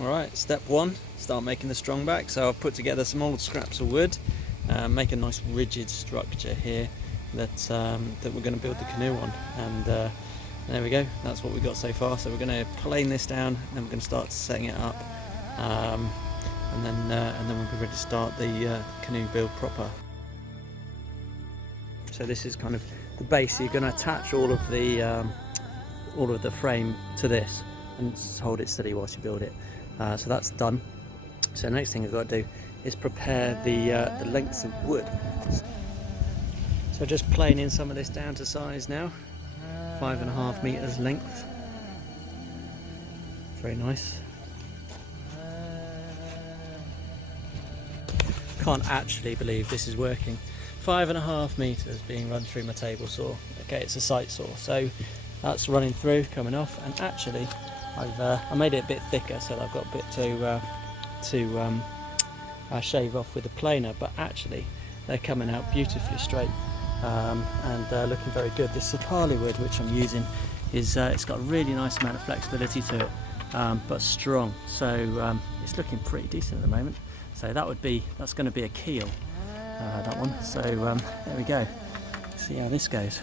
Alright, step one, start making the strong back. So I've put together some old scraps of wood, make a nice rigid structure here that we're going to build the canoe on, and there we go, that's what we've got so far. So we're going to plane this down, and then we're going to start setting it up, and then we'll be ready to start the canoe build proper. So this is kind of the base. You're going to attach all of the frame to this and hold it steady whilst you build it. So that's done. So the next thing we've got to do is prepare the lengths of wood. So just planing some of this down to size now, 5.5 meters length. Very nice. Can't actually believe this is working. 5.5 meters being run through my table saw. Okay, it's a sight saw, so that's running through, coming off, and actually I made it a bit thicker so that I've got a bit to shave off with the planer, but actually they're coming out beautifully straight, and looking very good. This sapali wood which I'm using is it's got a really nice amount of flexibility to it, but strong, so it's looking pretty decent at the moment. So that's going to be a keel, that one. So there we go. See how this goes.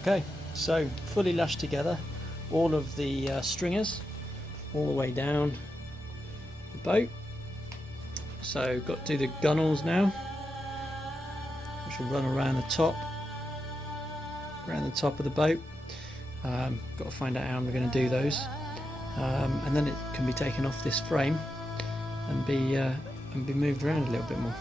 Okay, so fully lashed together, all of the stringers all the way down the boat. So got to do the gunnels now, which will run around the top of the boat. Got to find out how I'm going to do those, and then it can be taken off this frame and be moved around a little bit more.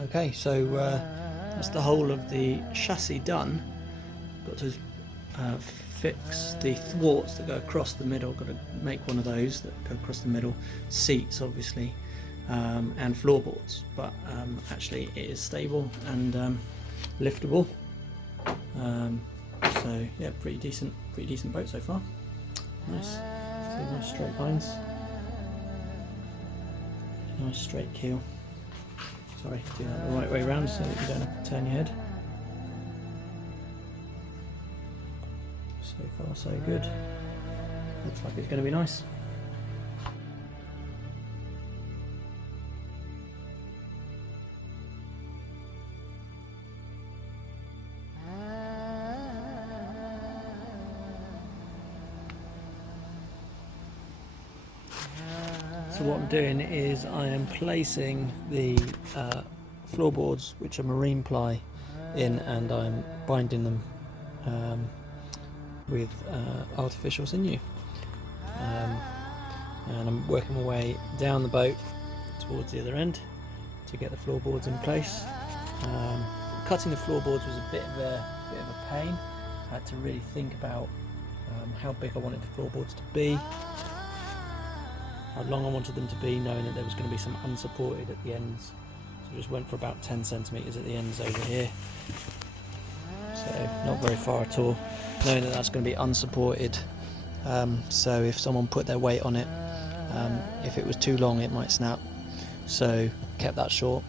Okay, so that's the whole of the chassis done. Got to fix the thwarts that go across the middle. Got to make one of those that go across the middle. Seats, obviously, and floorboards. But actually, it is stable and liftable. So yeah, pretty decent boat so far. Nice, see, nice straight lines, nice straight keel. Sorry, do that the right way around so that you don't have to turn your head. So far so good. Looks like it's going to be nice. So what I'm doing is I am placing the floorboards, which are marine ply, in, and I'm binding them with artificial sinew. And I'm working my way down the boat towards the other end to get the floorboards in place. Cutting the floorboards was a bit of a pain. I had to really think about how big I wanted the floorboards to be, how long I wanted them to be, knowing that there was going to be some unsupported at the ends. So I just went for about 10 centimetres at the ends over here. So not very far at all, knowing that that's going to be unsupported. So if someone put their weight on it, if it was too long it might snap. So kept that short.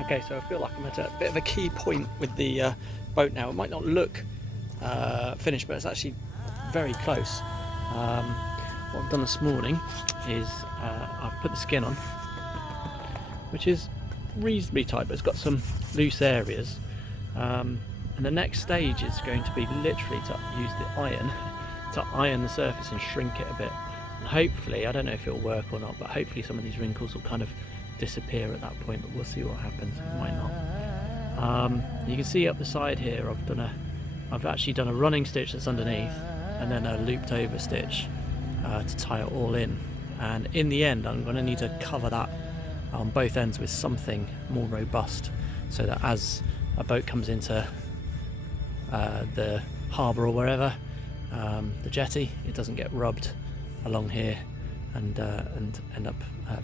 Okay, so I feel like I'm at a bit of a key point with the boat now. It might not look finished, but it's actually very close. What I've done this morning is I've put the skin on, which is reasonably tight, but it's got some loose areas. And the next stage is going to be literally to use the iron to iron the surface and shrink it a bit. And hopefully, I don't know if it'll work or not, but hopefully some of these wrinkles will kind of disappear at that point, but we'll see what happens. It might not. You can see up the side here I've actually done a running stitch that's underneath and then a looped over stitch to tie it all in, and in the end I'm going to need to cover that on both ends with something more robust, so that as a boat comes into the harbour or wherever, the jetty, it doesn't get rubbed along here and end up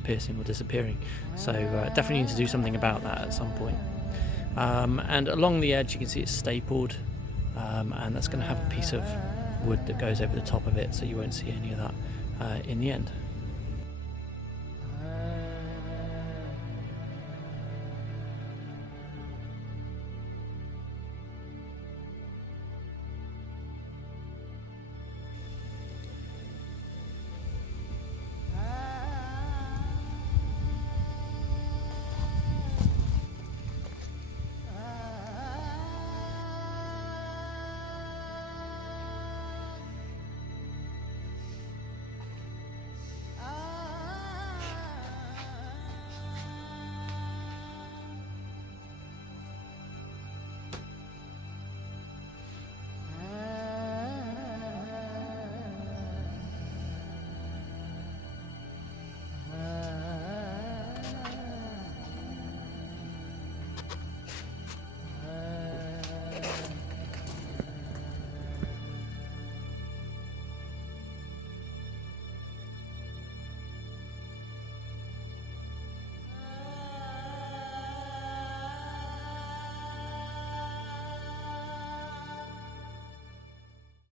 piercing or disappearing. So definitely need to do something about that at some point. And along the edge you can see it's stapled, and that's going to have a piece of wood that goes over the top of it, so you won't see any of that in the end.